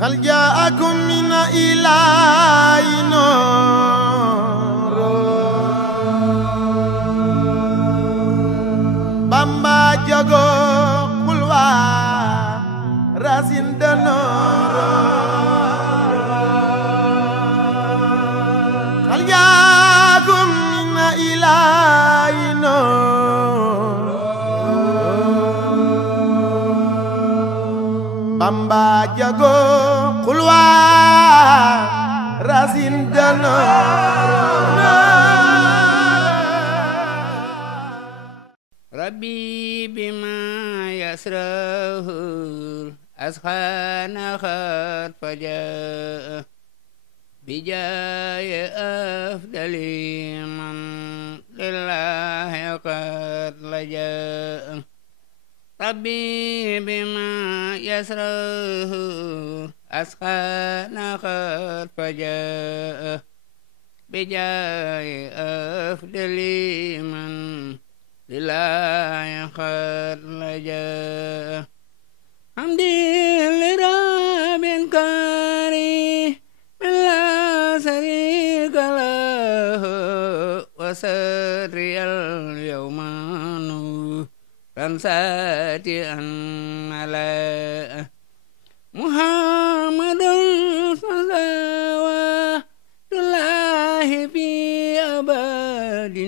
هل جاءكم من إله نور بامبا جاغو قلوا راسين دنور هل جاءكم من إله نور بامبا جاغو قلوا راسين دنور ربي بما يسره أسخان خط فجاء بجاي أفضل من لله قد لجاء ربي بما يسره أسخان خط فجاء بجاي أفضل من لله قد لجاء حمدي لرب كريم لا شريك له وسري اليوم نورا ساتئا على محمد صلوات الله في أبد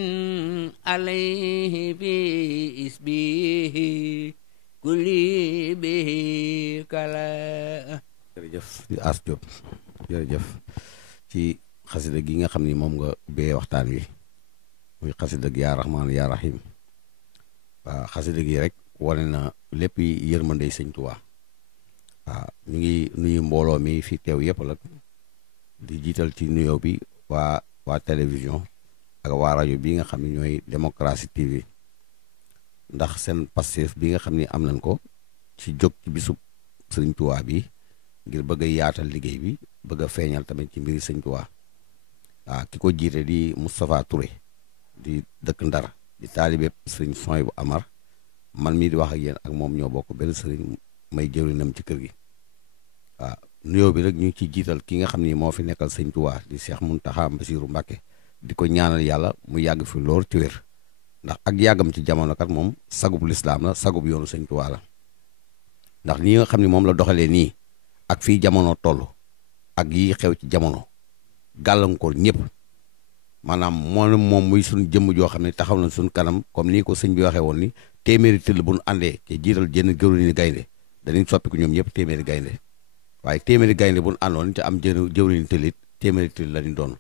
عليه في اسبه كل به كلا. jërëjëf di As Diop jërëjëf ci xasida gi nga xam ni moom nga ubbee waxtaan wi muy xasida gi yaa Rahmaan yaa Rahim waaw xasida gi rek wane na lépp yërmandey Sëñ Tuubaa waaw ñu ngi nuyu mbooloo mi fi teew yëpp la di jiital ci nuyoo bi waa télévision ak waa rajo bi nga xam ne ñooy démocratie TV ndax seen passif bi nga xam ni am nañ ko ci jóg ci bisub Sëriñ Tuubaa bi ngir bëgg a yaatal liggéey bi bëgg a feeñal tamit ci mbiri Sëñ Tuubaa waaw ki ko jiite di Moustapha Touré di dëkk Ndar di taalibe Sëriñ Souhaïbou Amar man mii di wax ak yéen ak moom ñoo bokk benn sëriñ may jëwriñam ci kër gi waaw nuyoo bi rek ñu ngi ciy jiital ki nga xam ni moo fi nekkal Sëñ Tuubaa di Cheikh Mountakha Bassirou Mbacké di ko ñaanal yàlla mu yàgg fi lool ci wér ndax ak yàggam ci jamono kat moom sagub lislaam la sagub yoonu Sëñ Tuubaa la ndax nii nga xam ne moom la doxalee nii ak fii jamono toll ak yi xew ci jamono gàllankoor ñëpp maanaam moom muy suñ jëmm joo xam ne taxaw na suñ kanam comme nii ko sëñ bi waxee woon ni téeméeri tëll bu nu àndee te jiital jenn jëwriñu gaynde dañuy soppiku ñoom ñëpp téeméeri gaynde waaye téeméeri gaynde bu nu àndoon te am jëwriñu tëllit téeméeri tëll la ñu doon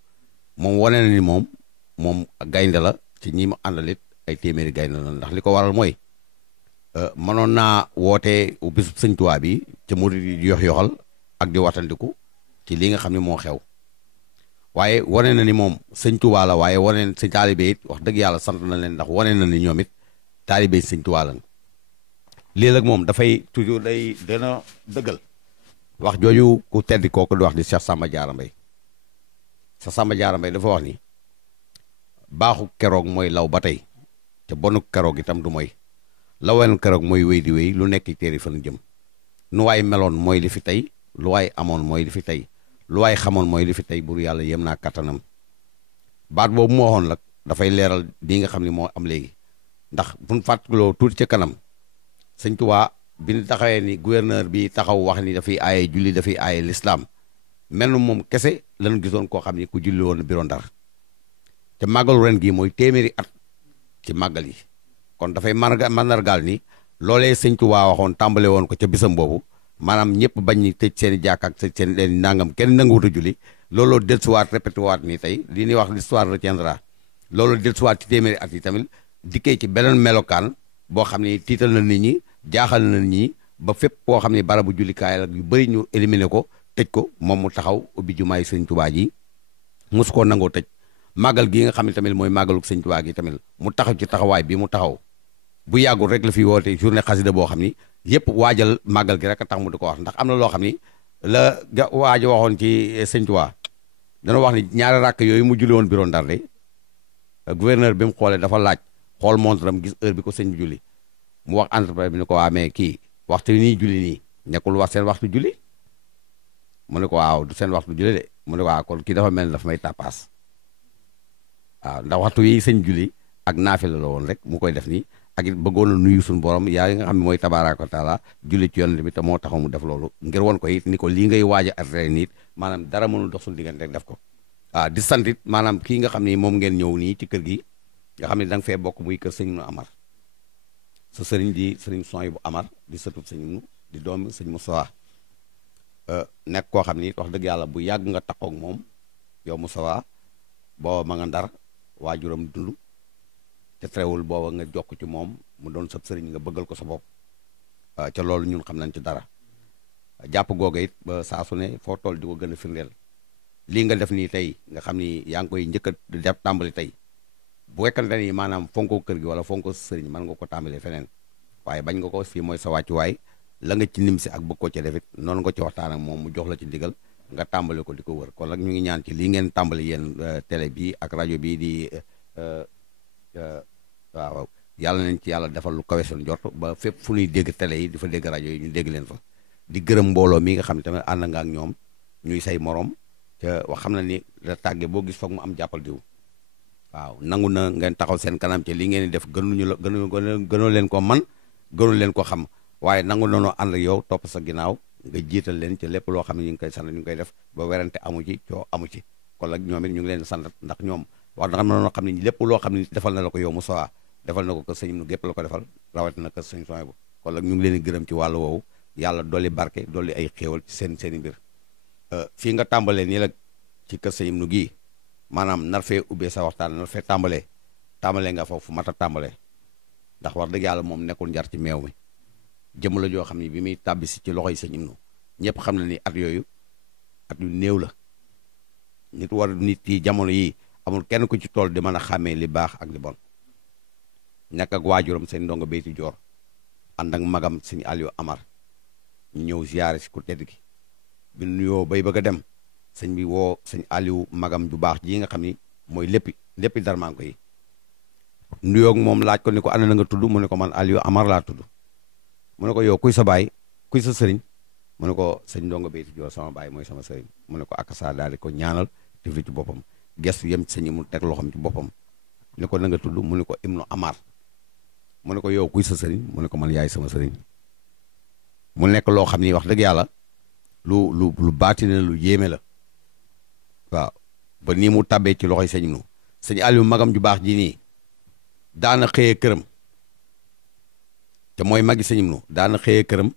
moom wane na ni moom gaynde la ci ñi mu àndalit ay téeméeri gaynde la ndax li ko waral mooy mënoon naa woote bisu Sëñ Tuubaa bi ca murid yi di yox-yoxal ak di watandiku ci li nga xam ne moo xew waaye wane na ni moom Sëñ Tuubaa la waaye wane si taalibe it wax dëgg yàlla sant na leen ndax wane na ni ñoom it taalibe Sëñ Tuubaa lañ lii nag moom dafay toujours day dana dëggal wax jooju ku tedd kooku di wax di Cheikh Samba Diarra Mbaye sa Samba Diarra Mbaye dafa wax ni baaxu keroog mooy law ba tey te bonu keroog itam du mooy lawen keroog mooy wéy di wéy lu nekk téeri fan jëm nu waay meloon mooy li fi tey lu waay amoon mooy li fi tey lu waay xamoon mooy li fi tey bur yàlla yem naa kattanam baat boobu moo waxoon nag dafay leeral di nga xam ne moo am léegi ndax buñ fàttaloo tuuti ca kanam Sëñ Tuubaa bi ñu taxawee ni gouverneur bi taxaw wax ni dafay aaye julli dafay aaye lislaam mel na moom kese lañu gisoon koo xam ni ku julli woon biro Ndar te màggalu ren gii mooy téeméeri at ci màggal yi kon dafay mandargaal ni loolee Sëñ Tuubaa waxoon tàmbale woon ko ca bisam boobu maanaam ñëpp bañ ñi tëj seen i jàkk ak tëj seen leen nangam kenn nanguwut a julli looloo dellusiwaat répété waat ni tey li ñuy wax l'histoire retiendra looloo dellusiwaat ci téeméeri at yi tamit dikkee ci beneen melokaan boo xam ne tiital na nit ñi jaaxal na nit ñi ba fépp koo xam ne barabu jullikaay la yu bëri ñu éliminer ko tëj ko moom mu taxaw ubbi jumaay Sëñ Tuubaa ji mosu koo nangoo tëj màggal gi nga xam ne tamit mooy màggalu Sëñ Tuubaa gi tamit mu taxaw ci taxawaay bi mu taxaw bu yàggul rek la fi woote journée xasida boo xam ni yëpp waajal màggal gi rek a tax mu di ko wax ndax am na loo xam ni la waaja waxoon ci Sëñ Tuubaa dana wax ni ñaari ràkk yooyu mu julli woon biro Ndar de gouverneur bi mu xoolee dafa laaj xool montre am gis heure bi ko sëñ bi julli mu wax entrepreneur bi ni ko waa mais kii waxtu nii julli nii nekkul wax seen waxtu julli mu ne ko waaw du seen waxtu julli de mu ne ko waaw kon kii dafa mel ni dafa may tàppaas waaw ndax waxtu yi sëñ julli ak naafila la woon rek mu koy def nii ak it bëggoon a nuyu suñu borom yaa nga xam ne mooy tabaaraka wa taala julli ci yoon bi te moo taxaw mu def loolu ngir woon ko it ni ko lii ngay waaj a attiré nit maanaam dara mënul dox suñu diggante rek def ko waaw di sant it maanaam kii nga xam ne moom ngeen ñëw nii ci kër gi nga xam ne da nga fee bokk muy kër sëñ Ibnu Amar sa sëriñ di sëriñ Soy bu Amar di sëtub sëñ Ibnu di doomi sëñ Moussa nekk koo xam ni wax dëgg yàlla bu yàgg nga taxaw ak moom yow Moussa booba ma nga ndar waajuram dund te terewul booba nga jokk ci moom mu doon sab sëriñ nga bëggal ko sa bopp ca loolu ñun xam nañ ci dara jàpp googa it ba saa su ne foo toll di ko gën a firndeel lii nga def nii tey nga xam ni yaa ngi koy njëkk a def tàmbali tey bu fekkante ni maanaam fonko kër gi wala fonko sëriñ mën nga ko tàmbalee feneen waaye bañ nga ko fii mooy sa wàccuwaay la nga ci nim si ak bëgg ko ca defit noonu nga ci waxtaan ak moom mu jox la ci ndigal nga tàmbali ko di ko wër kon nag ñu ngi ñaan ci lii ngeen tàmbali yéen télé bi ak rajo bi di waaw yàlla nañ ci yàlla defal lu kawe suñu jot ba fépp fu ñuy dégg télé yi di fa dégg rajo yi ñu dégg leen fa di gërëm mbooloo mi nga xam ne tamit ànd nga ak ñoom ñuy say morom te wax xam na ni la tàgge boo gis foog mu am jàppal diw waaw nangu na ngeen taxaw seen kanam ci li ngeen di def gënuñu la gënoo leen ko man gënu leen ko xam waaye nangu nanoo ànd ak yow topp sa ginnaaw nga jiital leen ci lépp loo xam ne ñu ngi koy sant ñu ngi koy def ba werante amu ci coo amu ci kon nag ñoom it ñu ngi leen sant ndax ñoom wax na noo xam ne lépp loo xam ne defal na la ko yow Moussa defal na ko kër sëñ gépp la ko defal rawatina kër sëñ Soy bu kon nag ñu ngi leen di gërëm ci wàllu woowu yàlla dolli barke dolli ay xéewal ci seeni mbir fii nga tàmbalee nii la ci kër sëñ nu gii maanaam nar fee ubbee sa waxtaan nar fee tàmbalee nga foofu mat a tàmbalee ndax wax dëgg yàlla moom nekkul njar ci meew mi jëm la joo xam ne bi muy tàbbisi ci loxo yi sëñ Ibnu ñëpp xam na ni at yooyu at yu néew la nit yi jamono yi amul kenn ku ci tool di mën a xàmmee li baax ak li bon nekk ak waajuram seen ndongo Beyti Joor ànd ak magam sëñ Aliou Amar ñu ñëw ziyaare si ku tedd gi bi nuyoo bay bëgg a dem sëñ bi woo sëñ Aliou magam ju baax ji nga xam ni mooy léppi darmanko yi nuyoo ak moom laaj ko ni ko ana na nga tudd mu ne ko man Aliou Amar laa tudd mu ne ko yow kuy sa baay kuy sa sëriñ mu ne ko sëñ ndongo Beyti Joor sama baay mooy sama sëriñ mu ne ko akasa daal di ko ñaanal tifli ci boppam gestu yem ci sëñ mu teg loxoom ci boppam ni ko na nga tudd mu ne ko Ibnu Amar mu ne ko yow kuy sa sëriñ mu ne ko man yaay sama sëriñ mu nekk loo xam ni wax dëgg yàlla lu baatine lu yéeme la waaw ba nii mu tabbee ci loxoy sëñ nu sëñ Aliou magam ju baax ji nii daana xëyee këram te mooy magi sëñ nu daana xëyee këram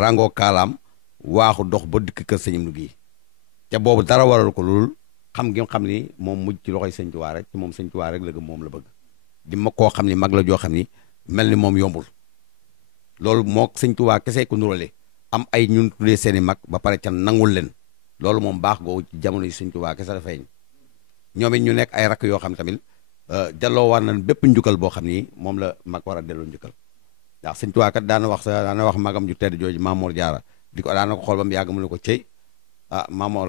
rangoo kaalaam waaxu dox ba dikk kër sëñ nu gii te boobu dara waral ko loolu xam gi xam ni moom mujj ci loxoy sëñ Tuubaa rek ci moom sëñ Tuubaa rek la gëm moom la bëgg di ma koo xam ni mag la joo xam ni mel ni moom yombul loolu moo sëñ Tuubaa kese ko nurale am ay ñun tuddee seeni mag ba pare ca nangul leen loolu moom baax googu ci jamono yi sëñ Tuubaa kese la feeñ ñoom it ñu nekk ay rakk yoo xam tamit delloo war nañ bépp njukkal boo xam ni moom la mag war a delloo njukkal ndax sëñ Tuubaa kat daana wax magam ju tedd jooju Maamoor Jaara di ko daana ko xool ba mu yàgg mu ne ko cey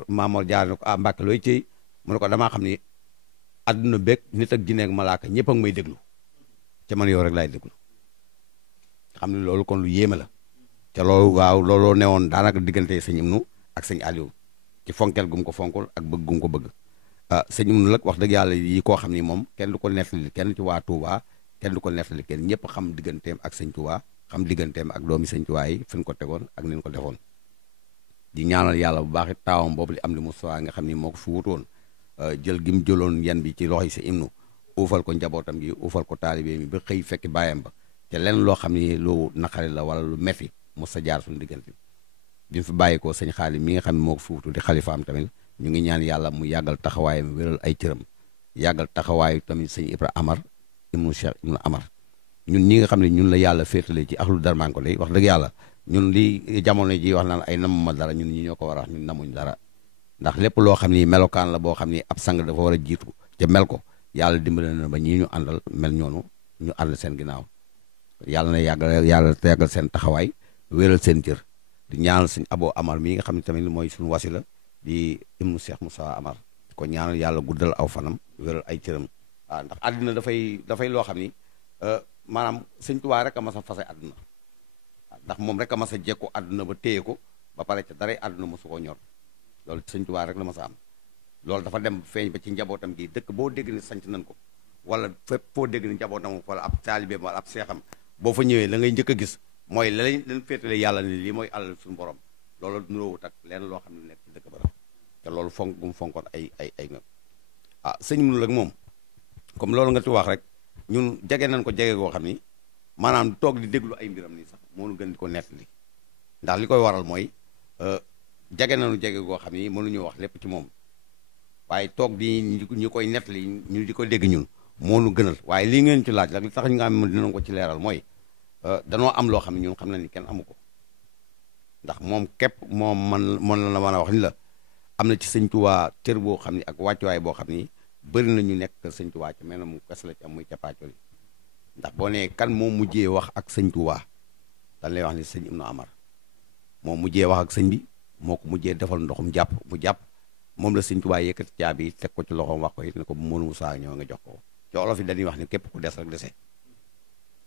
Maamoor Jaara ne ko Mbàkke looy cey mu ne ko damaa xam ni àdduna beeg nit ak jinne ak malaaka ñëpp ak may déglu ca man yow rek laay déglu xam ne loolu kon lu yéeme la ca loolu waaw looloo newoon daanaka diggante sëñ Ibnu ak sëñ Aliou ci fonkeel gum ko fonkul ak bëgg gum ko bëgg sëñ Ibnu nag wax dëgg yàlla yi koo xam ni moom kenn du ko nettali kenn ci waa Touba kenn du ko nettali kenn ñëpp xam digganteem ak sëñ Touba xam digganteem ak doomi sëñ Touba yi fi ñu ko tegoon ak ni ñu ko defoon di ñaanal yàlla bu baax it taawam boobu li am di Moustapha nga xam ni moo ko fi wutoon jël gi mu jëloon yan bi ci loxo yi sëñ Ibnu uufal ko njabootam gi uufal ko taalibe mi ba xëy fekki baayam ba te lenn loo xam ni lu naqari la wala lu metti mos sa jaar suñu diggante bi mu fi bàyyi ko sëñ Xaadim mi nga xam ne moo ko fi wutu di xalifaam tamit ñu ngi ñaan yàlla mu yàggal taxawaayam wéral ay cëram yàggal taxawaayu tamit sëñ Ibra Amar ibnu Cheikh ibnu Amar ñun ñi nga xam ne ñun la yàlla féetale ci axlu darmanko lay wax dëgg yàlla ñun li jamono ji wax naan ay namu ma dara ñun ñi ñoo ko war a wax ñun namuñ dara ndax lépp loo xam ni melokaan la boo xam ni ab sang dafa war a jiitu te mel ko yàlla dimbale na ba ñii ñu àndal mel ñoonu ñu ànd seen ginnaaw yàlla na yàggal seen taxawaay wéral seen cër di ñaanal sëñ Abo Amar mii nga xam ne tamit mooy suñu wasila di ibnu Cheikh Moussa Amar ko ñaanal yàlla guddal aw fanam wéral ay cëram waaw ndax àddina dafay loo xam ni maanaam sëñ Tuubaa rek a mas a fase àdduna ndax moom rek a mas a jekku àdduna ba téye ko ba pare ca dara àdduna mosu koo ñor loolu sëñ Tuubaa rek la ma sa am loolu dafa dem feeñ ba ci njabootam gi dëkk boo dégg ni sanc nañ ko wala fépp foo dégg ni njabootam wala ab taalibeem wala ab seexam boo fa ñëwee la ngay njëkk a gis mooy la leen féetale yàlla ni lii mooy alal suñu borom loolu nuroowut ak leen loo xam ne nekk ci dëkk ba te loolu fonk bu mu fonkoon ay nga sëñ mu nag moom comme loolu nga ci wax rek ñun jege nañ ko jege goo xam ni maanaam toog di déglu ay mbiram nii sax moo nu gën di ko nettali ndax li koy waral mooy jege nañu jege goo xam ni mënuñu wax lépp ci moom waaye toog di ñu koy nettali ñu di ko dégg ñun moo nu gënal waaye lii ngeen ci laaj rek li tax ñu nga xam ne dinañ ko ci leeral mooy danoo am loo xam ne ñun xam nañ ni kenn amu ko ndax moom képp moom man la mën a wax ni la am na ci sëñ Tuubaa cër boo xam ni ak wàccuwaay boo xam ni bëri na ñu nekk sëñ Tuubaa ci mel na mu kes la ci am muy cappaacoli ndax boo nee kan moo mujjee wax ak sëñ Tuubaa dañ lay wax ni sëñ Ibnu Amar moo mujjee wax ak sëñ bi moo ko mujjee defal ndoxum jàpp mu jàpp moom la sëñ Tuubaa yëkkati caabi teg ko ci loxoom wax ko it ne ko bu mënu Musaa ñëw nga jox ko ci olof yi dañuy wax ni képp ku des rek dese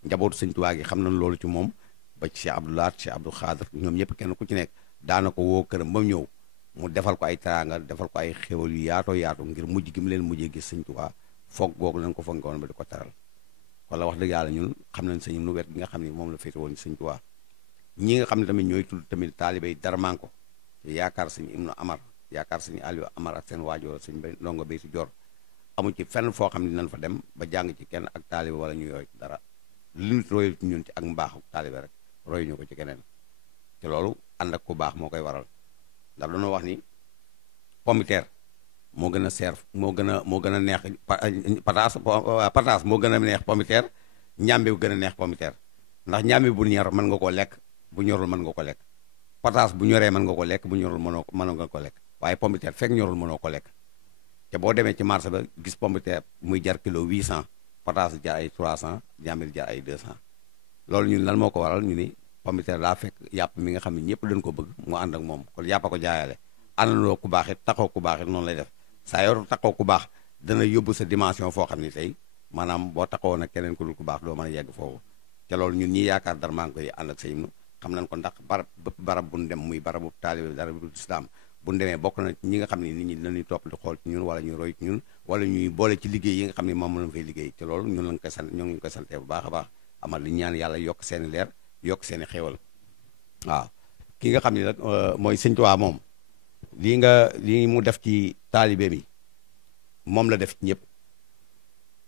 njabootu sëñ Tuubaa gi xam nañ loolu ci moom ba ci Cheikh Abdou Lahad Cheikh Abdou Khadr ñoom ñëpp kenn ku ci nekk daana ko woo këram ba mu ñëw mu defal ko ay teraanga defal ko ay xéwal yu yaatoo yaatu ngir mujj gi mu leen mujjee gis sëñ Tuubaa foog googu lañ ko fonkoon ba di ko teral wala wax dëgg yàlla ñun xam nañ sëñ nu wet gi nga xam ne moom la féete woon sëñ Tuubaa ñi nga xam ne tamit ñooy tudd tamit taalibe yi Darmanko te yaakaar sëñ Ibnu Amar yaakaar sëñ Aliou Amar ak seen waajur sëñ bay ndongo bay si jor amu ci fenn foo xam ne dinañ fa dem ba jàng ci kenn ak taalibe wala ñu yooyu dara lu nit royu ci ñun ci ak mbaaxu taalibe rek royu ñu ko ci keneen te loolu ànd ak ku baax moo koy waral ndax dañoo wax ni pomiteer moo gën a seer moo gën a neex pataas moo gën a neex pomiteer ñàmbi bu gën a neex pomiteer ndax ñàmbi bu ñor mën nga koo lekk bu ñorul mën nga ko lekk pataas bu ñoree mën nga ko lekk bu ñorul mën nga ko lekk waaye pomiteer fekk ñorul mënoo ko lekk te boo demee ci marché ba gis pomiteer muy jar kilo 800 pataas jar ay 300 ñàmbi jar ay 200 loolu ñun lan moo ko waral ñu ni pomiteer daa fekk yàpp mi nga xam ne ñëpp dañ ko bëgg mu ànd ak moom kon yàpp a ko jaayale àndandoo ku baax it taxaw ku baax it noonu lay def saa yor taxaw ku baax dana yóbbu sa dimension foo xam ne tey maanaam boo taxawoon ak keneen ku dul ku baax doo mën a yegg foofu te loolu ñun ñi yaakaar dara maa ngi koy ànd ak sëñ nu xam nañ ko ndax barab bu ñu dem muy barabu taalibe dara bu islam bu ñu demee bokk na ñi nga xam ne nit ñi dañuy topp di xool ci ñun wala ñuy roy ci ñun wala ñuy boole ci liggéey yi nga xam ne moom lañ fay liggéey te loolu ñun lañ koy sant ñoo ngi koy santee bu baax a baax amal li ñaan yàlla yokk seeni leer yokk seeni xéewal waaw ki nga xam ne nag mooy sëñ Tuubaa moom lii mu def ci taalibe bi moom la def ci ñëpp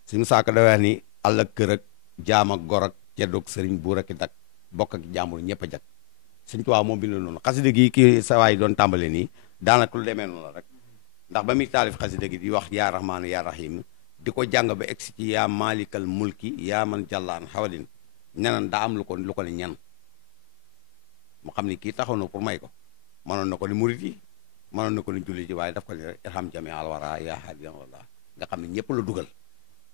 suñu saaka da wax ni àll ak kër ak jaam ak gor ak ceddoog sëriñ buur ak dak bokk ak jàmbur ñëpp a jag sëñ Tuubaa moom bind noonu xasida gi kii sa waay doon tàmbale nii daanaka lu demee noonu la rek ndax ba muy taalif xasida gi di wax yaa rahmaanu yaa rahim di ko jàng ba egsi ci yaa maalikal mulki yaa man jàllaan xawalin ñanan daa am lu ko ne ñan mu xam ni kii taxaw na pour may ko mënoon na ko ni murit yi mënoon na ko ni jullit yi waaye daf ko ni rek irham jami alwara yaa hadiyan wallah nga xam ne ñëpp la dugal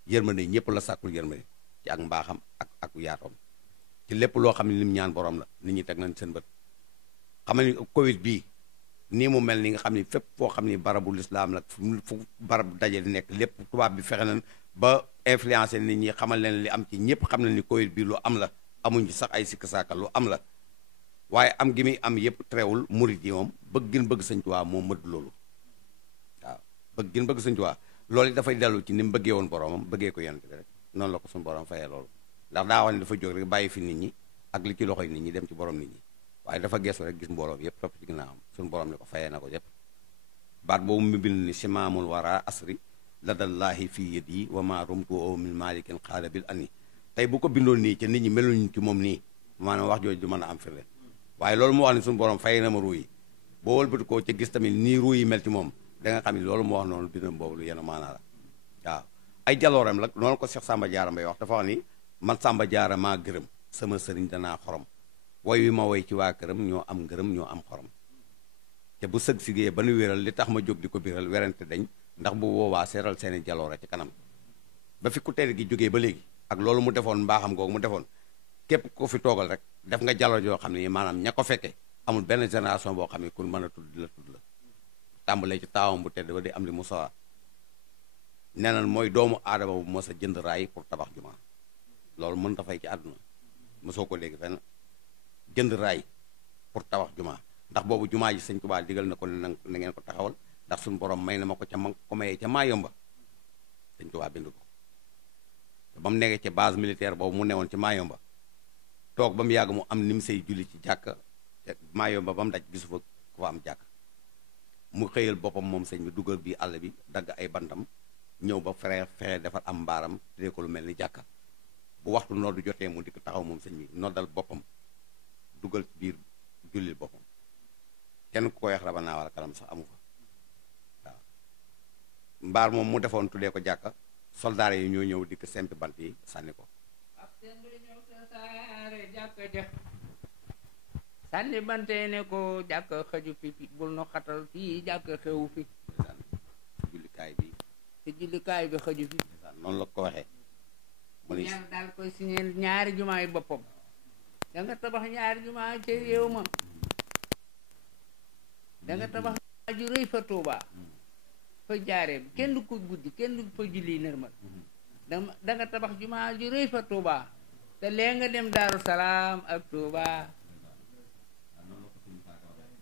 yërmande ñëpp la sàkkul yërmande ci ak mbaaxam ak yaatoom ci lépp loo xam ne lim ñaan borom la nit ñi teg nañ seen bët xam ni Covid bii nii mu mel ni nga xam ni fépp foo xam ni barabu lislaam la fu barab daje di nekk lépp tubaab bi fexe nañ ba influencé nit ñi xamal leen li am ci ñëpp xam nañ ni Covid bii lu am la amuñ ci sax ay sikk saaka lu am la waaye am gi muy am yëpp teewul murit yi moom bëgg gën bëgg sëñ Tuubaa moom mëdd loolu waaw bëgg gën bëgg sëñ Tuubaa loolu it dafay dellu ci ni mu bëggee woon boromam bëggee ko yonent bi rek noonu la ko suñu borom fayee loolu ndax daa wax ne dafa jóg rek bàyyi fi nit ñi ak li ci loxoy nit ñi dem ci borom nit ñi waaye dafa geesu rek gis mbooloom yëpp topp ci ginnaawam suñu borom ne ko fayee na ko yëpp baat boobu mu bind ni simaamul wara asri ladallaahi fii yët yi wa ma rumtu o min malikin xaada bil ani tey bu ko bindoon nii ca nit ñi meluñu ci moom nii maanaam wax jooju du mën a am firnde waaye loolu mu wax ne suñu borom fayee na ma ruu yi boo wëlbati koo ca gis tamit nii ruu yi mel ci moom da nga xam ne loolu mu wax noonu bindam boobu lu yéen a maanaa la waaw ay jalooram la noonu ko Cheikh Samba Diarra Mbaye wax dafa wax ni man Samba Diarra maa gërëm sama sëriñ danaa xorom woy wi ma woy ci waa këram ñoo am ngërëm ñoo am xorom te bu sëg sigée ba nu wéral li tax ma jóg di ko biral werante dañ ndax bu boobaa seeral seeni jaloore ci kanam ba fi ku tedd gi jógee ba léegi ak loolu mu defoon mbaaxam googu mu defoon képp ko fi toogal rek def nga jaloor yoo xam ne maanaam ña ko fekke amul benn génération boo xam ne kun mën a tudd la tàmbalee ci taawam bu tedd ba di am li Musaa nee na mooy doomu aadama bu mos a jënd raay pour tabax juma loolu mën ta fay ci àdduna mosoo ko léegi fenn jënd raay pour tabax juma ndax boobu jumaa ji sëñ Tuubaa digal na ko ne na ngeen ko taxawal ndax suñu borom may na ma ko ca ma ko mayee ca Maayomba sëñ Tuubaa bind ko te ba mu nekkee ca base militaire boobu mu newoon ci Maayomba toog ba mu yàgg mu am ni mu say julli ci jàkka te Maayomba ba mu daj gisu fa ku fa am jàkk mu xëyal boppam moom sëñ bi dugal bii àll bi dagg ay bantam ñëw ba fexe defar am mbaaram te ko lu mel ni jàkka bu waxtu noddu jotee mu dikk taxaw moom sëñ bi noddal boppam dugal biir jullil boppam kenn ku koy wax rabanaa wala kalam sax amu fa waaw mbaar moom mu defoon tuddee ko jàkka soldaar yi ñoo ñëw dikk sempi bant yi sànni ko sànni bante ne ko jàkk xëju fi bul no xatal fii jàkk xewu fi ci jullikaay bi xëju fi noonu la ko waxee mu ni ñaar daal koy signé ñaari jumaa yi boppam da nga tabax ñaari jumaa ci réew ma da nga tabax ju rëy fa Tuuba fa jaareem kenn du ko guddi kenn du fa julli normal da nga tabax jumaa ju rëy fa Tuuba te lee nga dem Daaru Salaam ak Tuuba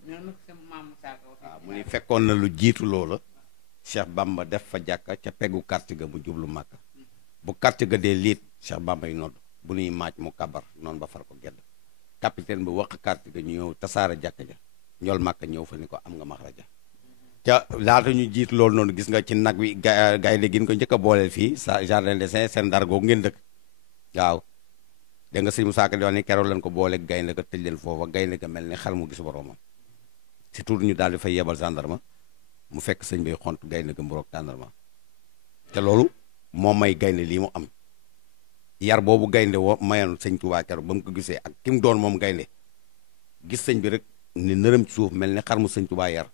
ñoo sa maam saaka waaw mu ni fekkoon na lu jiitu loola Cheikh Bamba def fa jàkka ca peggu quartier ga mu jublu Màkka bu quartier ga dee liit Cheikh Bamba yi nodd bu nuy maaj mu kabar noonu ba far ko gedd capitaine bi wax quartier ga ñu ñëw tasaara jàkka ja ñool Màkka ñëw fa ni ko am nga maxraja ca laata ñu jiitu loolu noonu gis nga ci nag wi gaynde gi ñu ko njëkk a booleel fii sa jardin des Saints seen ndar googu ngeen dëkk waaw dégg nga sëñ Musaa Ka di wax ni keroog leen ko booleeg gaynde ga tëj leen foofa gaynde ga mel ni xar mu gis boroomam si tuuti ñu daal di fay yebal gendarme mu fekk sëñ bi xont gaynde ga mburoog tàndarma te loolu moo may gaynde lii mu am yar boobu gaynde woo mayoon sëñ Tuubaa keroog ba mu ko gisee ak ki mu doon moom gaynde gis sëñ bi rek ni nërëm ci suuf mel ni xar mu sëñ Tuubaa yar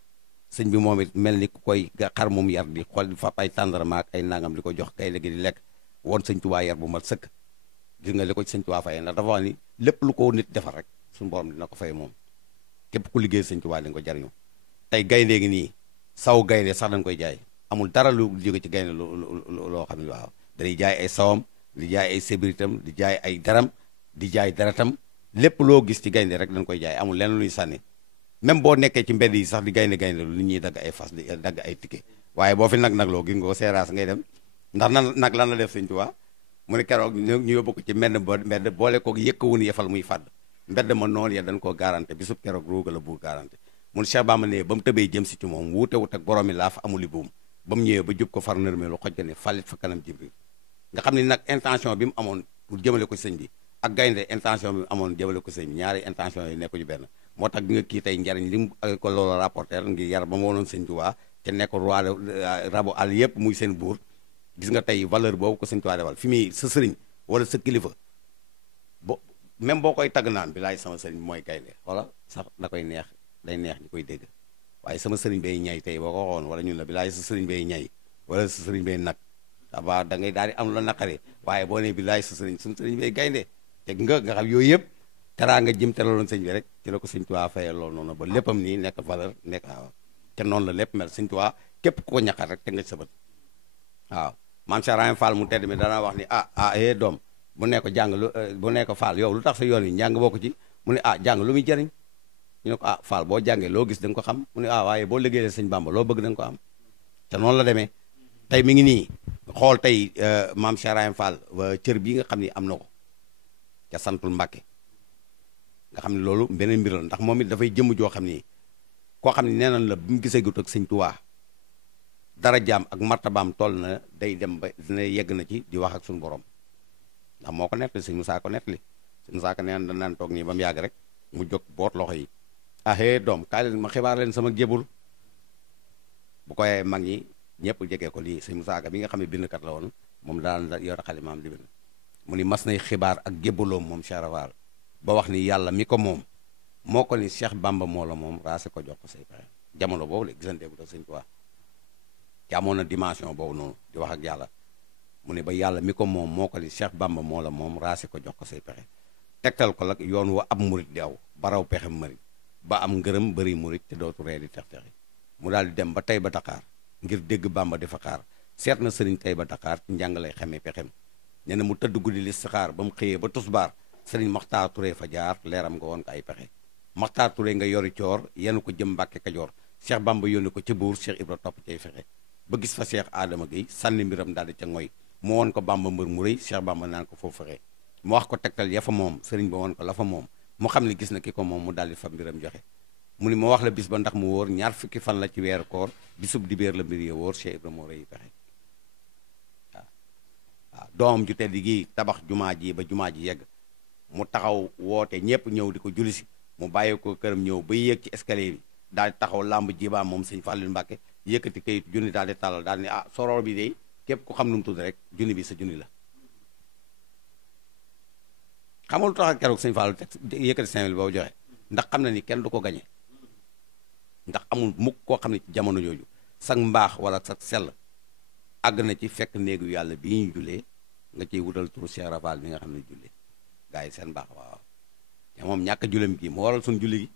sëñ bi moom it mel ni ku koy xar moom yar di xool di fab ay tàndarma ak ay nangam di ko jox gaynde gi di lekk woon sëñ Tuubaa yar bu mat sëkk gis nga li ko ci sëñ Tuubaa fayee ndax dafa wax ni lépp lu ko nit defar rek suñu borom dina ko fay moom képp ku liggéey sëñ Tuubaa di nga ko jariñu tey gaynde gi nii saw gaynde sax dañ koy jaay amul dara lu jóge ci gaynde loo xam ne waaw dañuy jaay ay sawam di jaay ay sébritam di jaay ay daram di jaay daratam lépp loo gis ci gaynde rek dañ koy jaay amul lenn luy sànni même boo nekkee ci mbedd yi sax di gaynde lu nit ñuy dagg ay fas di dagg ay ticket waaye boo fi nag loo gis nga ko seeraas ngay dem ndax nag lan la def sëñ Tuubaa mu ne keroog ñu yóbbu ko ci mbedd boole ko yëkkawun yefal muy fàdd mbedd ma noonu ya dañ koo garanté bisub keroog ruuga la buur garanté mun Cheikh Bamba ne ba mu tëbee jëm si ci moom wuute wut ak boroomi laaf amuli buum ba mu ñëwee ba jub ko far nërmeelu xoj ko ne falit fa kanam Jibril nga xam ne nag intention bi mu amoon pour jëmale ko sëñ bi ak gaynde intention bi mu amoon jëmale ko sëñ bi ñaari intention yi nekkuñu benn moo tax gi nga kii tey njariñ li mu ko loolu rapporter ngir yar ba mu wonoon sëñ Tuubaa te nekk roi rabu àll yëpp muy seen buur gis nga tey valeur boobu ko sëñ Tuubaa defal fi muy sa sëriñ wala sa kilifa même boo koy tagg naan bi laay sama sëriñ mooy gaynde wala sax da koy neex day neex ñu koy dégg waaye sama sëriñ bay ñay tey boo ko waxoon wala ñun la bi laay sa sëriñ bay ñay wala sa sëriñ bay nag daba da ngay daal di am la naqari waaye boo ne bi laay sa sëriñ suñu sëriñ bay gaynde te nga xam yooyu yëpp teraa nga jëm te looloon sëñ bi rek ci la ko sëñ Tuubaa fayal loolu noonu ba léppam nii nekk valeur nekk waaw te noonu la lépp mel sëñ Tuubaa képp ku ko ñaqal rek te nga ci sa bët waaw maam Cheikh Rahim Fall mu tedd mi dana wax ni doom bu ne ko jàng lu bu ne ko Fall yow lu tax sa yoon wi njàng bokk ci mu ne jàng lu muy jëriñ ñu ne ko Fall boo jàngee loo gis da nga ko xam mu ne waaye boo liggéeyee sëñ Bamba loo bëgg da nga ko am te noonu la demee tey mi ngi nii xool tey maam Cheikh Rahim Fall cër bii nga xam ni am na ko ca santul Mbàkke nga xam ne loolu beneen mbir la ndax moom it dafay jëmm joo xam ni koo xam ne nee nañ la bi mu gisee gut ak sëñ Tuubaa dara jaam ak martabaam toll na day dem ba dina yegg na ci di wax ak suñu borom ndax moo ko nettali sëñ Musaa ko nettali sëñ Musaa ko neen danaan toog nii ba mu yàgg rek mu jóg boot loxo yi doom kaay leen ma xibaar leen sama jébul bu koy mag ñi ñëpp jegee ko lii sëñ Musaa Ka bi nga xam ne bindkat la woon moom daan yor xalimaam di bind mu ni mas nay xibaar ak jébaloom moom Cheikh Rafal ba wax ni yàlla mi ko moom moo ko ni Cheikh Bamba moo la moom raase ko jox ko say pexe jamono boobu la gisanteegu ak sëñ Tuubaa ci amoon na dimension boobu noonu di wax ak yàlla mu ne ba yàlla mi ko moom moo ko ni Cheikh Bamba moo la moom raase ko jox ko say pexe tegtal ko nag yoon wa ab murit di aw baraw pexe mëri ba am ngërëm bëri murit te dootu ree di tex-texi mu daal di dem ba tey ba Dakar ngir dégg Bamba di fa xaar seet na sëriñ tey ba Dakar ci njàng lay xamee pexem nee na mu tëdd guddi li saxaar ba mu xëyee ba tusbaar sëriñ Maxtaar Ture fa jaar leeram nga woon ko ay pexe Maxtaar Touré nga yori coor yenu ko jëm Mbàkke Kajoor Cheikh Bamba yónni ko ca buur Cheikh Ibra topp cay fexe ba gis fa Cheikh Adama Gueye sànni mbiram daal di ca ngoy mu woon ko Bamba mbër mu rëy Cheikh Bamba naan ko foofu fexe mu wax ko tegtal ya fa moom sëriñ ba woon ko la fa moom mu xam ne gis na ki ko moom mu daal di fa mbiram joxe mu ni ma wax la bis ba ndax mu wóor ñaar fukki fan la ci weeru koor bisub dibéer la mbir ya wóor Cheikh Ibra moo rëy pexe waaw doomam ju tedd gi tabax jumaa ji ba jumaa ji yegg mu taxaw woote ñëpp ñëw di ko julli si mu bàyyi ko këram ñëw ba yéeg ci escalier bi daal di taxaw làmb jibaam moom sëñ Fallou Mbàkke yëkkati kayit junni daal di tàllal daal ni soror bi de képp ku xam nu mu tudd rek junni bi sa junni la xamul tax ak keroog sëñ Fallou teg yëkkati 5000 boobu joxe ndax xam na ni kenn du ko gañe ndax amul mukk koo xam ne ci jamono jooju sag mbaax wala sag sell àgg na ci fekk néegu yàlla bii ñu jullee nga ciy wutal turu Cheikh Rafal bi nga xam ne jullee gaa yi seen mbaax waaw te moom ñàkk julleem gi moo waral suñ julli gi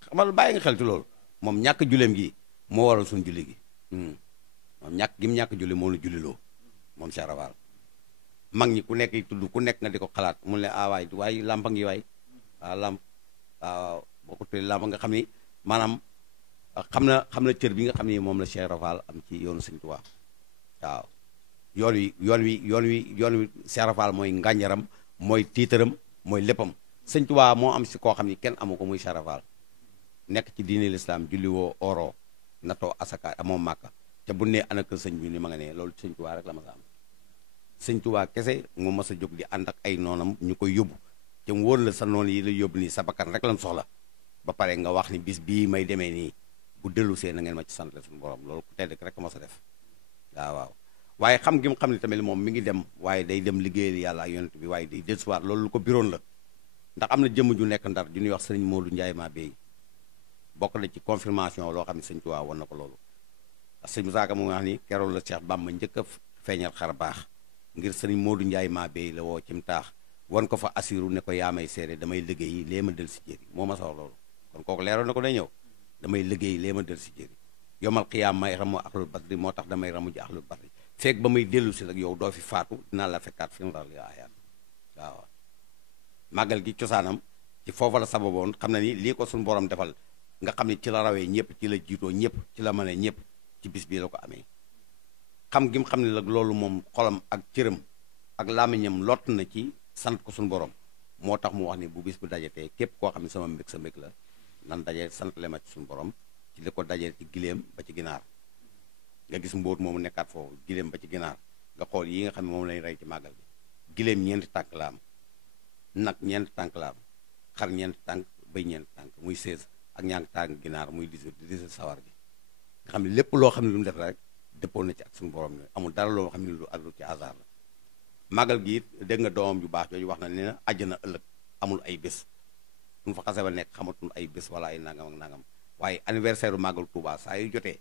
xamal bàyyi nga xel ci loolu moom ñàkk julleem gi moo waral suñ julli gi moom ñàkk gi mu ñàkk julli moo la julliloo moom Cheikh Rafal mag ñi ku nekk tudd ku nekk nga di ko xalaat mu ne waay làmpa ngi waay waaw làmp waaw boo ko tuddee làmp nga xam ni maanaam xam na cër bi nga xam ni moom la Cheikh Rafal am ci yoonu Sëñ Tuubaa waaw yoon wi Cheikh Rafal mooy ngànjaram mooy tiitaram mooy léppam Sëñ Tuubaa moo am si koo xam ni kenn amu ko muy Cheikh Rafal nekk ci diine l'islam julli woo oro natoo asaka amoo màkka te bu ne ana kër sëñ bi ni ma nga ne loolu Sëñ Tuubaa rek la ma sa am Sëñ Tuubaa kese moo mas a jóg di ànd ak ay noonam ñu koy yóbbu te mu wóor la sa noonu yi la yóbbu nii sa bakkan rek lan soxla ba pare nga wax ni bis bii may demee nii bu dellu see na ngeen ma ci sant suñu borom loolu ku tedd rek ma sa def waaw waaye xam gi mu xam ne tamit moom mi ngi dem waaye day dem liggéeyal yàlla ak yonent bi waaye day dellusiwaat loolu lu ko biroon la ndax am na jëmm ju nekk Ndar ju ñuy wax sëriñ Modou Ndiaye maa béy bokk na ci confirmation loo xam ne Sëñ Tuubaa woon na ko loolu ndax sëñ Musaa Ka mu wax ni keroog la Cheikh Bamba njëkk a feeñal xar baax ngir sëriñ Modou Ndiaye maa béy la woo cim taax wan ko fa assiru ne ko yaa may seede damay liggéey lee ma del si jéeri moo ma sox loolu kon kooku leeroon na ko day ñëw damay liggéey lee ma del si jéeri yomal xiyaam may ramu axlul badri moo tax damay ramu ji axlul badri fekk ba may dellu si rek yow doo fi faatu dinaa la fekkaat fi mu rar li ayaat waaw màggal gi cosaanam ci foofa la sababoon xam na ni lii ko suñu borom defal nga xam ni ci la rawee ñëpp ci la jiitoo ñëpp ci la mënee ñëpp ci bis bii la ko amee xam gi mu xam ne nag loolu moom xolam ak cëram ak làmmiñam lott na ci sant ko suñu borom moo tax mu wax ni bu bis bu dajetee képp koo xam ne sama mbég sa mbég la nan daje sant le ma ci suñu borom ci li ko dajee ci giléem ba ci ginaar nga gis mbóot moomu nekkaat foofu giléem ba ci ginaar nga xool yi nga xam ne moom lañ rey ci màggal bi giléem ñeenti tànk la am nag ñeenti tànk la am xar ñeenti tànk bay ñeenti tànk muy 16 ak ñaangi tànk ginaar muy 18 sawar gi nga xam ne lépp loo xam ne lu mu def rek dëppoo na ci ak suñu borom ne amul dara loo xam ne lu addu ci hasard la màggal gi it dégg nga doomam ju baax jooju wax na ne na àjjana ëllëg amul ay bés suñu fa xase ba nekk xamatul ay bés wala ay nangam ak nangam waaye anniversaire u màggal Tuubaa saa yu jotee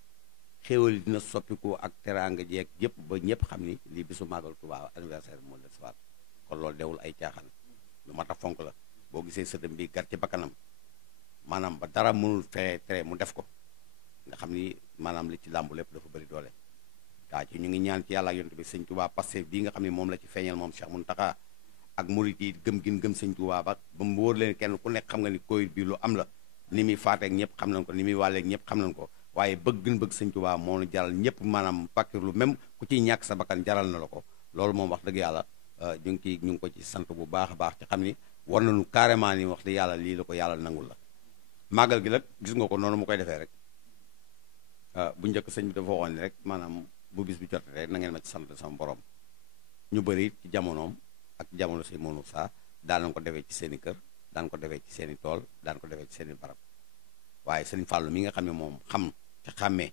xéewal yi dina soppiku ak teraanga jeeg yëpp ba ñëpp xam ni lii bisu màggal Tuubaa anniversaire bi moo del siwaat kon loolu dewul ay caaxaan lu mat a fonk la boo gisee sëtam bi gar ci bakkanam maanaam ba dara mënul fee tere mu def ko nga xam ni maanaam li ci làmbu lépp dafa bëri doole waa ci ñu ngi ñaan ci yàlla ak yonent bi Sëñ Tuubaa passé bii nga xam ne moom la ci feeñal moom Cheikh Mountakha ak murit yi gëm gin gëm Sëñ Tuubaa ba mu wóor leen kenn ku nekk xam nga ni Covid bi lu am la ni muy faateek ñëpp xam nañ ko ni muy wàlleek ñëpp xam nañ ko waaye bëgg gën bëgg Sëñ Tuubaa moo nu jaral ñëpp maanaam pàkkir lu même ku ciy ñàkk sa bakkan jaral na la ko loolu moom wax dëgg yàlla ñu ngi ko ci sant bu baax a baax ci xam ni war nañu carrément ni wax dëgg yàlla lii la ko yàlla nangul la màggal gi nag gis nga ko noonu mu koy defee rek bu njëkk sëñ bi dafa waxoon ni rek maanaam bu bis bi jotee rek na ngeen ma ci sant sama borom ñu bëri ci jamonoom ak jamono si moonu saa daan nañ ko defee ci seen i kër daan ko defee ci seen i tool daan ko defee ci seen i barab waaye sëñ Fàllu mi nga xam ne moom xam ci xàmmee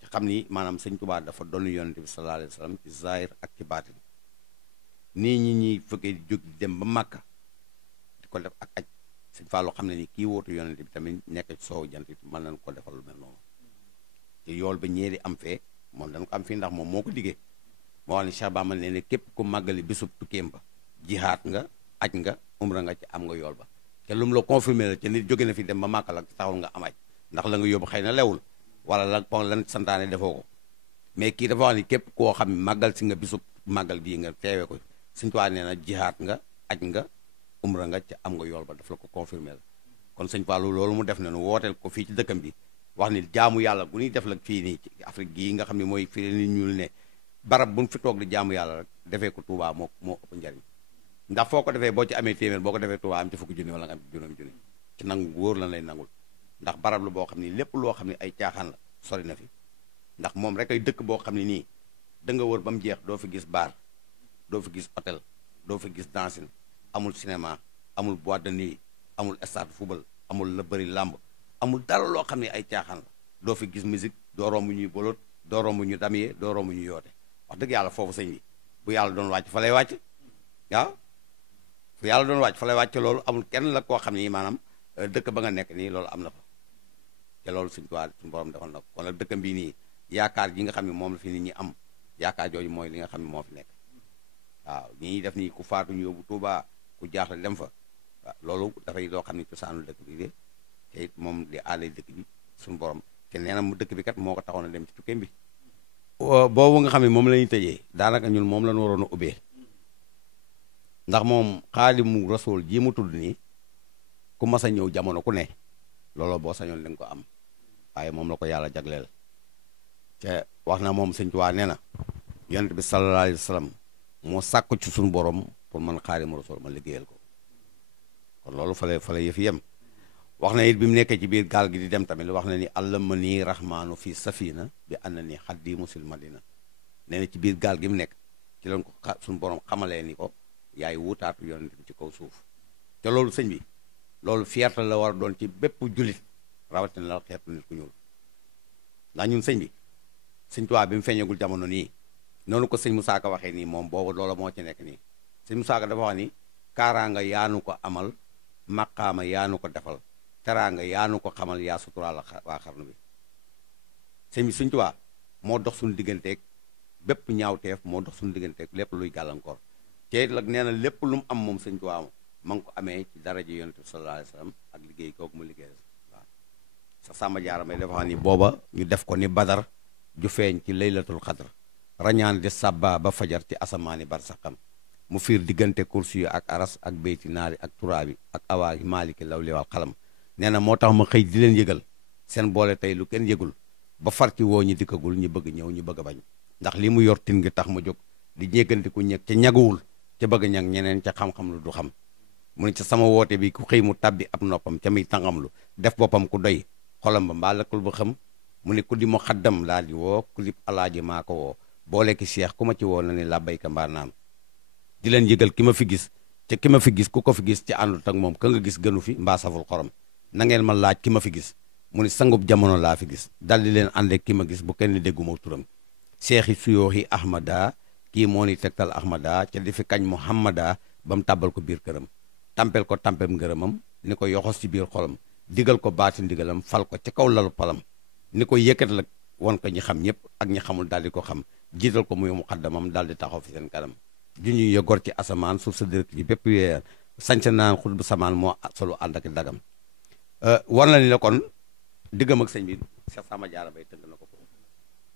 ci xam ni maanaam Sëñ Tuubaa dafa doon yonent bi sallallahu alayhi wa sallam ci zahir ak ci baatin nii ñi fekkee di jóg di dem ba Màkka di ko def ak aj sëñ Fàllu xam ne ni kii wootu yonent bi tamit nekk ci soowu jant it mën nañ ko defal lu mel noonu te yool ba ñeeri am fee moom dañ ko am fii ndax moom moo ko diggee moo wax ne Cheikh Bamba ne képp ku màggali bisub tukkeem ba jihaat nga aj nga umra nga ci am nga yool ba te lu mu la confirmé la te nit jóge na fi dem ba Màkka la taxul nga am aj ndax la nga yóbbu xëy na lewul wala lan santaane defoo ko mais kii dafa wax ni képp koo xam ne màggal si nga bisub màggal bii nga teewee ko Sëñ Tuubaa nee na jihaat nga aj nga umra nga ca am nga yool ba daf la ko confirmer la kon sëñ Fallou loolu mu def ne nu wooteel ko fii ci dëkkam bi wax ni jaamu yàlla gu ñuy def la fii nii ci Afrique gii nga xam ne mooy fii nit ñuul ne barab buñ fi toog di jaamu yàlla rek defee ko Touba moo ëpp njariñ ndax foo ko defee boo ci amee téeméer boo ko defee Touba am ci fukki junni wala nga am ci juróomi junni ci nangu wóor lan lay nangul ndax barab la boo xam ne lépp loo xam ne ay caaxaan la sori na fi ndax moom rek ay dëkk boo xam ne nii da nga wër ba mu jeex doo fi gis bar doo fi gis hôtel doo fi gis dancing amul cinéma amul boîte de nuit amul stade football amul la bëri làmb amul dara loo xam ne ay caaxaan la doo fi gis musique doo romb ñuy bolot doo romb ñu damyee doo romb ñu yoote wax dëgg yàlla foofu sëñ bi bu yàlla doon wàcc fa lay wàcc waaw fu yàlla doon wàcc fa lay wàcc loolu amul kenn la koo xam ne maanaam dëkk ba nga nekk nii loolu am na fa te loolu suñu borom defal na ko kon nag dëkkam bii nii yaakaar ji nga xam ne moom la fi nit ñi am yaakaar jooju mooy li nga xam ne moo fi nekk waaw ñi def nii ku faatu ñu yóbbu Tuuba ku jaaxle dem fa waaw loolu dafay loo xam ne cosaanu dëkk bi de te it moom di aalay dëkk bi suñu borom te nee na mu dëkk bi kat moo ko taxoon a dem ci tukkeem bi boobu nga xam ne moom la ñuy tëjee daanaka ñun moom la ñu waroon a ubbee ndax moom Xaadimu Rasuul ji mu tudd nii ku mas a ñëw jamono ku ne loolu boo sañoon da nga ko am waaye moom la ko yàlla jagleel te wax na moom sëñ Tuubaa nee na yonent bi sallallahu alayhi wa sallam moo sàkku ci suñu borom pour man Xaadimu Rasuul ma liggéeyal ko kon loolu fa la yëf yem wax na it bi mu nekkee ci biir gaal gi di dem tamit wax na ni allama nii rahmaanu fii safina bi ànd na ni xaddimu sil madina nee na ci biir gaal gi mu nekk ci lañ ko suñu borom xamalee ni ko yaay wutaatu yonent bi ci kaw suuf te loolu sëñ bi loolu fierté la war a doon ci bépp jullit rawatina la xeetu nit ku ñuul ndax ñun sëñ bi sëñ Tuubaa bi mu feeñagul jamono nii noonu ko sëñ Musaa Ka waxee nii moom boobu loola moo ci nekk nii sëñ Musaa Ka dafa wax ni kaaraanga yaanu ko amal maqaama yaanu ko defal teraanga yaanu ko xamal yaa suturaal waa xarnu bi sëñ Tuubaa moo dox suñu digganteeg bépp ñaawteef moo dox suñu digganteeg lépp luy gàllankoor te nag nee na lépp lu mu am moom sëñ Tuubaa ma ngi ko amee ci daraja yonent bi sallallahu alayhi wa sallam ak liggéey kooku mu liggéey waaw sa Samba Diarra Mbaye dafa xam ni booba ñu def ko ni badar ju feeñ ci laylatul xadr rañaan di sabba ba fajar ci asamaani barsaqam mu fiir diggante kursi yu ak aras ak beyti naari ak turaabi ak awaayi maaliki law liwal xalam nee na moo tax ma xëy di leen yëgal seen boole tey lu kenn yëgul ba far ci woo ñi dikkagul ñi bëgg ñëw ñi bëgg a bañ ndax li mu yor tin ngi tax ma jóg di ñéggandiku ñeg ca ñaguwul ca bëgg ñag ñeneen ca xam-xam lu du xam mu ne ca sama woote bi ku xëy mu tabbi ab noppam ca muy tàngamlu def boppam ku doy xolam ba mbaa lakkul ba xam mu ne ku di mu xaddam laa di woo ku di alaaji maa ko woo boole ki seex ku ma ci woo na ni la bayka mbaa naam di leen yëgal ki ma fi gis te ki ma fi gis ku ko fi gis ci àndut ak moom ka nga gis gënu fi mbaa saful xorom na ngeen ma laaj ki ma fi gis mu ne sangub jamono laa fi gis dal di leen ànde ki ma gis bu kenn dégguma turam seexi suyooxi ahmada kii moo ni tegtal ahmada ca di fi kañ muhammada ba mu tàbbal ko biir këram tampel ko tampem ngërëmam ni ko yoxos ci biir xolam digal ko baati ndigalam fal ko ca kaw lalu palam ni ko yëkkat la won ko ñi xam ñëpp ak ñi xamul daal di ko xam jiital ko muy muqaddamam daal di taxaw fi seen kanam juñu ya gor ci asamaan suuf sa dërk ji bépp weer sañca naan xut bu samaan moo solu ànd ak dagam war na ni la kon diggam ak sëñ bi Cheikh Samba Diarra Mbaye tënk na ko foofu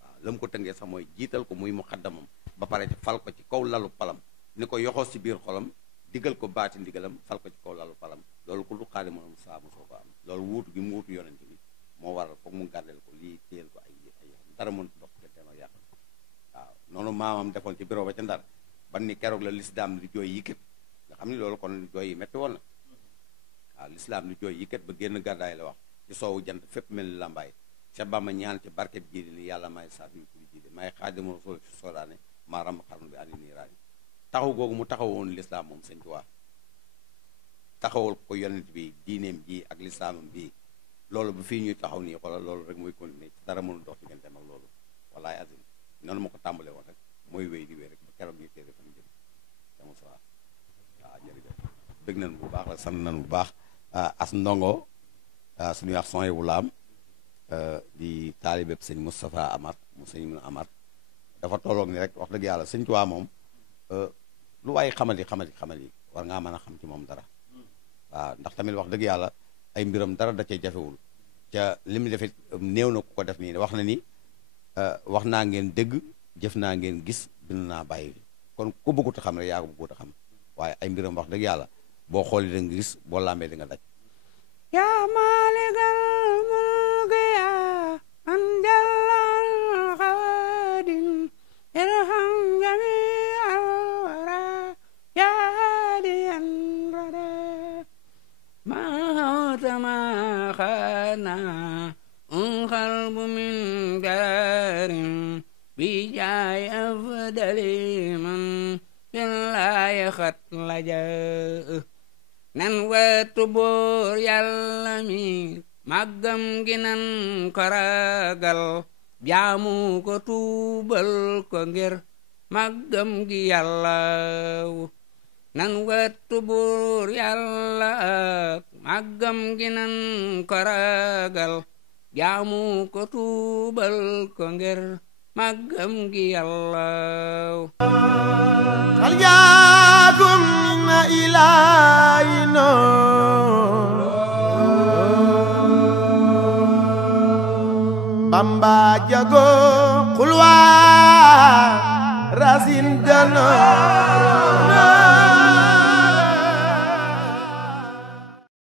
waaw la mu ko tëngee sax mooy jiital ko muy muqaddamam ba pare fal ko ci kaw lalu palam ni ko yoxoos ci biir xolam digal ko baati ndigalam fal ko ci kaw lalu palam loolu ku du xaari moom saa mosoo ko am loolu wuutu gi mu wuutu yonente bi moo waral foog mu gàddeel ko lii téyel ko ay dara mënut dox digganteem ak yàq waaw noonu maamam defoon ci bureau ba ca Ndar ban ni keroog la lislaam di jooy yikkat nga xam ni loolu kon jooy yi métti woon na waaw lislaam di jooy yikkat ba génn gàddaay la wax ci soowu jant fépp mel ni làmbaay ca Bamba ñaan ci barkeb jiidi ni yàlla may saaf yu kuli jiidi may Xaadimu Rasuul fi soodaane maa ram xarnu bi ani niiraani taxaw googu mu taxawoon lislaam moom sëñ Tuubaa taxawal ko yonent bi diineem ji ak lislaamam bi loolu bu fii ñuy taxaw nii xoolal loolu rek mooy continuer ci dara mënul dox digganteem ak loolu wallaay azim noonu ma ko tàmbalee woon rek mooy wéy di wéy rek ba keroog ñu téere fan jëm dama so waaw jërëjëf bëgg nañ bu baax la sant nañ bu baax as ndongo suñuy wax son wu laam di taalibeb sëñ Moustapha Amar mu sëñ mun Amar dafa tolloog ni rek wax dëgg yàlla sëñ Tuubaa moom lu waaye xamali war ngaa mën a xam ci moom dara waaw ndax tamit wax dëgg yàlla ay mbiram dara da cee jafewul ca li mu defit néew na ku ko def nii wax na ni wax naa ngeen dégg jëf naa ngeen gis bind naa bàyyi kon ku bëggut a xam rek yaa ko bëggut a xam waaye ay mbiram wax dëgg yàlla boo xoolee da nga gis boo làmbee di nga daj. yaa maalikal mulki yaa man jallal xaadim irham jami al wara yaa hadiyan rada ma khana qalb min darin bi jaay afdali man billahi xat laja nan wetu buur yàlla mi màggam gi nan ko ragal jaamu ko tuubal ko ngir màggam gi yàlla nan wetu buur yàlla màggam gi nan ko ragal jaamu ko tuubal ko ngir màggam gi yàlla hal jaakum min ilaahin Bamba jago xulwa rasin dana